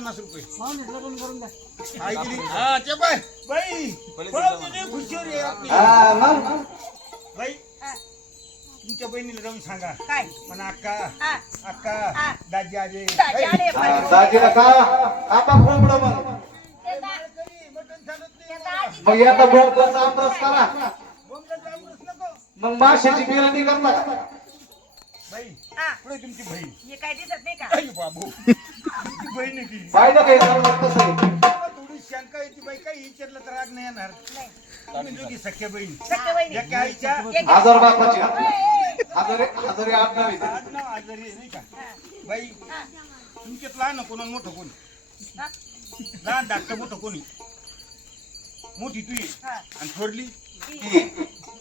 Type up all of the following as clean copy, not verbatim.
50 रुपये लग्न करून द्या. ऐकली हा ते बाई खुशीवर आहे आपली बाई तुमच्या बहिणीला जाऊन सांगा काय पण अक्का हा अक्का हा. दाजी आले दाजी आले. दाजीला का आता कोंबडं मग ते दा- मटण चालत ते नाही दाजी- मग आता बोंबलाचा अभ्यास करा बोंबलं जाऊनच नको मग माशाची बिर्याणी करता का बाई हा. पुढे तुमची बहीण हे काय दिसत नाही का आई बाबू तुमची बहीण आहे ती पाहिलं काही जरूर कसं आहे मला थोडी शंका येते बाई काही विचारलं तर राग नाही येणार नाही. तुम्ही दोघी सख्या बहीण सख्या वहिनी. एका आईच्या एक- हजार बापाची हजारे आडनाव आहे. आडनाव आजारी आहे, नाही का हा. बाई हा. तुमच्यात लहान कोण आणि मोठं कोणी हा. लहान धाकटं मोठं कोणी मोठी तू ये हा. आणि थोरली ती.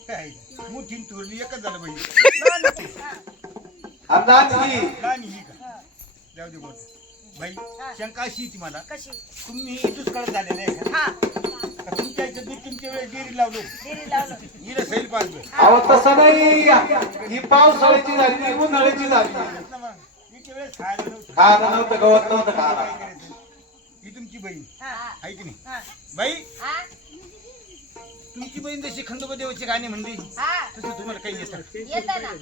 काय मोठी आणि थोरली एकच झालं बाई हा. आणि दाजी लहान ही का हा. जाऊ दे बोल बाई हा. शंका अशी आहे ती मला कशी तुम्ही दुष्काळ झालेले आहे का? हा का तुमच्या इथं दूध तुमच्या वेळेस डेअरी लावलो डेअरी लावलं. हिला सैल पाजलं अहो तसं नाही ही पावसाळ्याची झाली ती उन्हाळ्याची झाली हिच्या वेळेस खायला नव्हतं खायला नव्हतं गवत नव्हतं काय खायला करायचं ही तुमची बहीण हा. आहे की नाही हा. बाई हा. तुमची बहीण जशी खंडोबा देवाची गाणी म्हणली हा. तसं तुम्हाला काही येतं येतं ना.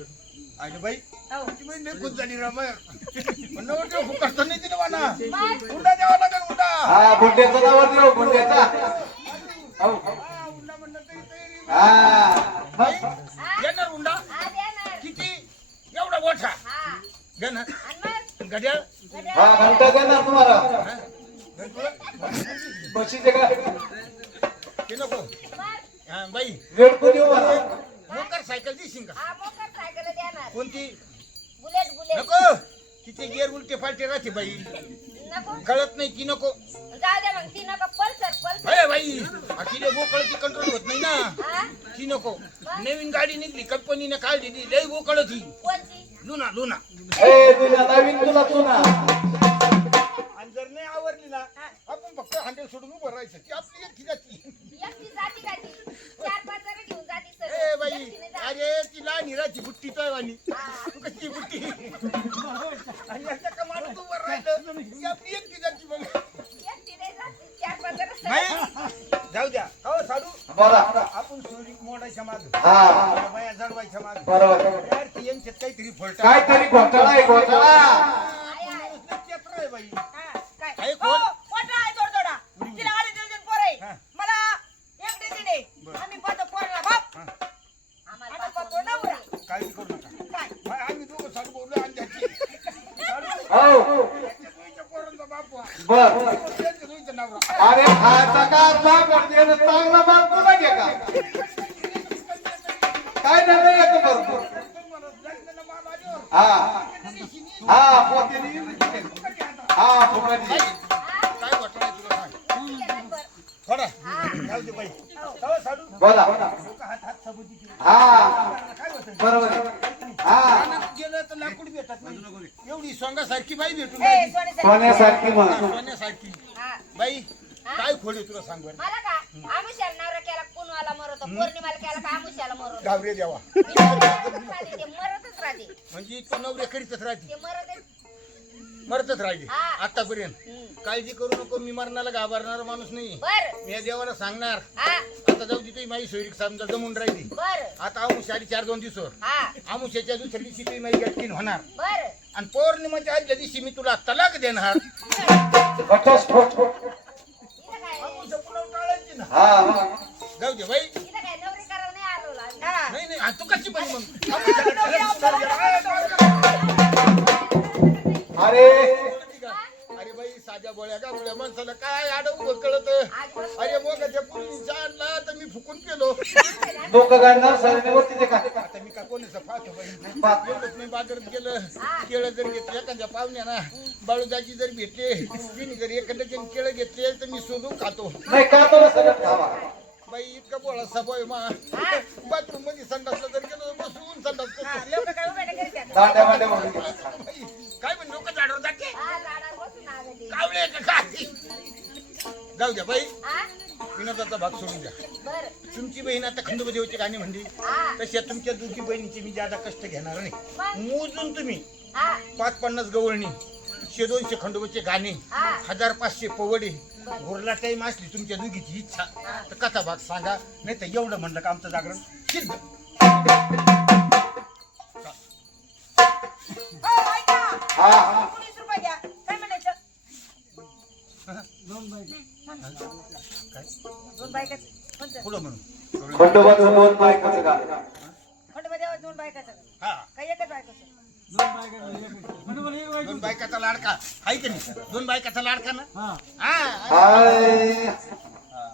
अरे बाई हो. तुमची बहीण लई खुश झाली राम नवरदेव फुकट नाही दिलं म्हणा मग? हुंडा द्यावा लागेल हुंडा हा बुंड्याचं नाव देऊ बुंड्याचा हो. हुंडा म्हणलं तरी तयारी हा बाई हा. येणार हुंडा हा, द्या ना. किती एवढा मोठा हा. घेणार आणि मग? घड्याळ घड्याळ. हा घंटा देणार तुम्हाला हा? बशीचे काय ते नको मग? हा बाई रेडको देऊ मला मोटरसायकल देशील का हा, मोटरसायकल देणार. कोणती बुलेट बुलेट नको किती गेअर उलटे फालटे राहते बाई नको कळत नाही की नको जाऊ दे मग ती नको पल्सर पल्सर अरे बाई तिने बोकळची कंट्रोल होत नाही ना हा ती नको नवीन गाडी निघली कंपनीने काढली ती लई बोकळ ती कोणची लुना लुना ए तुला नवीन तुला चुना आणि जर नाही आवडली ना आपण फक्त हंड्रेड सोडून उभं राहायचं ती आपली एकटी जाती एकटी जाती का ती 4-5 जण घेऊन जाती सर ए बाई अरे तिला निराची बुट्टी तो वाणी हा. तू कशी बुट्टी आणि याच्या कमाल उभं राहिलं ती आपली एकटी जाती बघ एकटी नाही जाती 4-5 जण सगळे. नाही जाऊ द्या हो साडू बोला आपण सोयरी मोडायच्या माग हा बाया जळवायच्या माग बरोबर यार ती यांच्यात काहीतरी फळटा काहीतरी घोटाळा आहे घोटाळा आहे बाई हा, काय? आहे हो, कोण? मोठा आहे जोडजोडा. तिला 2.5 पोरं आहे. हा. मला एक डझन आहे. बरं. आम्ही पाहतो पोराला बाप. हा. आम्हाला पाहतो नवरा. काळजी करू नका काय? बाई, आम्ही दोघं साडू बोललो आणि त्याची साडू, हो त्याच्या दोघीच्या पोरांचा बाप वा. बर त्यांच्या दोघीचं नवरा. अरे खायचा का म्हणजे चांगला माल तुला घे का काय नाही येतो भरपूर तुम्हाला लग्नाला माल आल्यावर हा हा पोतेली हा फुकटी काय वाटलं नाही तुला सांग नंबर. थोडा जाऊ दे बाई हो, साडू बोला लोकं हात सबुतीचे. हा काय होतं बरोबर आहे. हा रानात गेलं तर लाकूड भेटत नाही एवढी सोंगासारखी बाई भेटून ए, राहिली. सोन्यासारखी. सोन्यासारखी म्हण सोन्यासारखी हा. बाई काय खोडे तुला सांग बरं मला का आमुष्याला नवरा केला पुनवाला मरतो पौर्णिमाला केला का आमुष्याला मरतो गावरे द्यावा ते मरतच राहते म्हणजे तो नवरे करीतच राहते ते मरतच मरतच राहिले हा. आतापर्यंत हम्म. काळजी करू नको मी मरणाला घाबरणारा माणूस नाही बर मी या देवाला सांगणार हा आता जाऊ दे माझी सोयरीक समजा जमून राहिली बर आता आमुष आली 4-2 दिवसावर हा आमुष्याच्या दुसऱ्या दिवशी तुझी माझी गटकीन होणार बर आणि पौर्णिमाच्या आदल्या दिवशी मी तुला तलाक देणार घटस्फोट इथं काय आमुष्या पुन्हा टाळायची ना हा जाऊ दे बाई इथं काय नवरी करायला नाही आलो हा. नाही नाही आणि तू कशी पण मग अरे अरे बाई साध्या बोळ्या का बोळ्या माणसाला काय आडवू कळत अरे मग त्या पुरीचा आणला तर मी फुकून केलो डोकं गाडणार सरांनी वरती ते का आता मी का कोणाचं पाहतो बाई पाहतो. एवढंच मी बाजारात गेलं केळं जर घेतले एखाद्या पाहुण्याना बाळूदाजी जर भेटले तिने जर एखाद्याचे केळं घेतले तर मी सोडून खातो नाही का तो सगळं खावा बाई इतका बोळा सभोय मा बाथरूम मध्ये संडासला जर गेलो तर बसून संडास करतो. लोक काय उभे नाही करीत दांड्या वांड्या म्हणून बाई, काय म्हण लोक झाडावर जाते हा झाडावर बसून आलं ते कावळे का काय जाऊ द्या बाई हा विनोदाचा भाग सोडून द्या बर तुमची बहीण आता खंडोबा देवाची गाणी म्हणली हा तशा तुमच्या दोघी बहिणीचे मी ज्यादा कष्ट घेणार नाही मग मोजून तुम्ही हा 5-50 गवळणी 100-200 खंडोबाचे गाणे, हा. 1000-500 पवडे, गुरला टाइम असली तुमच्या दोघीची इच्छा तर कथा भाग सांगा, नाही तर एवढं म्हणलं का आमचं जागरण सिद्ध. हा 19 रुपये द्या. काय म्हणायचं? काय दोन बायकाचं. कोणतं? पुढं म्हणून खंडोबाचं 2 बायकाचं गाणं. खंडोबा देवा 2 बायकाचं. हा काय एकच बायकाचं? 2 बायकाचा लाडका आहे की नाही? 2 बायकाचा लाडका ना. हा हाय. हा.